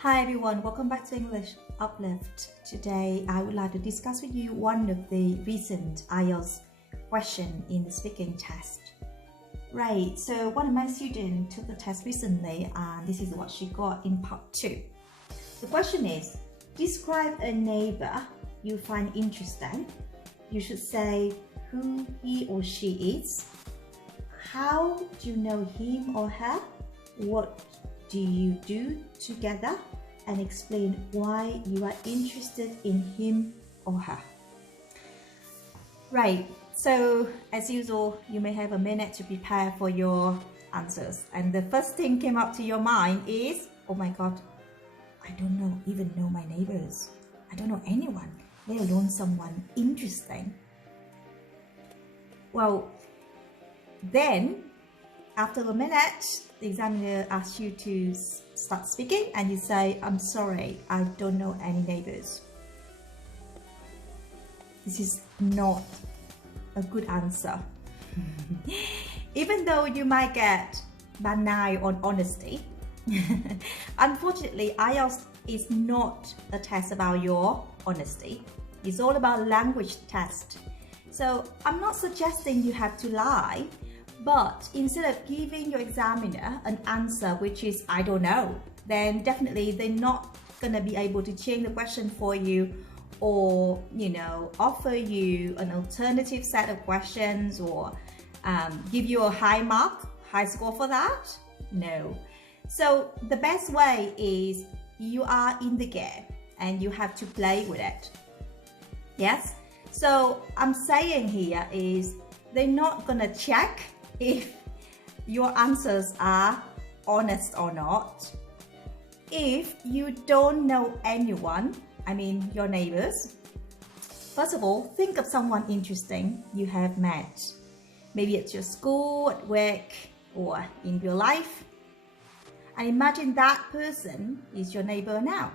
Hi everyone, welcome back to English Uplift. Today I would like to discuss with you one of the recent IELTS question in the speaking test. Right, so one of my students took the test recently and this is what she got in part 2. The question is, describe a neighbor you find interesting. You should say who he or she is. How do you know him or her? What do you do together? And explain why you are interested in him or her. Right, so as usual, you may have a minute to prepare for your answers. And the first thing came up to your mind is, oh my God, I don't even know my neighbors. I don't know anyone, let alone someone interesting. Well, then after a minute, the examiner asks you to start speaking and you say, I'm sorry, I don't know any neighbors. This is not a good answer. Even though you might get band 9 on honesty, unfortunately, IELTS is not a test about your honesty. It's all about language test. So I'm not suggesting you have to lie, but instead of giving your examiner an answer which is I don't know, then definitely they're not going to be able to change the question for you or, offer you an alternative set of questions or give you a high score for that. No. So the best way is you are in the game and you have to play with it. Yes? So I'm saying here is they're not going to check if your answers are honest or not. If you don't know anyone, I mean your neighbors, first of all, think of someone interesting you have met. Maybe at your school, at work, or in real life. And imagine that person is your neighbor now.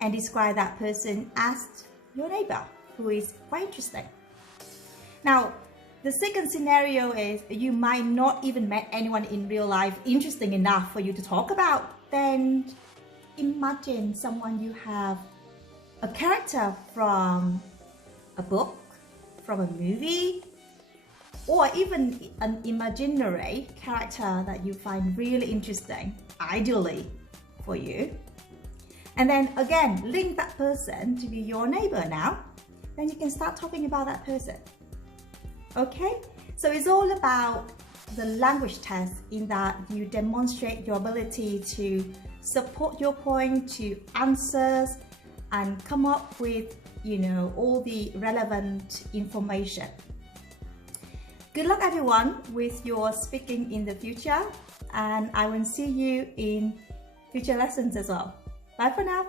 And describe that person as your neighbor, who is quite interesting. Now, the second scenario is you might not even met anyone in real life interesting enough for you to talk about. Then imagine someone you have a character from a book, from a movie, or even an imaginary character that you find really interesting, ideally for you. And then again, link that person to be your neighbor now. Then you can start talking about that person. Okay, so it's all about the language test in that you demonstrate your ability to support your point, to answers, and come up with, all the relevant information. Good luck everyone with your speaking in the future, and I will see you in future lessons as well. Bye for now.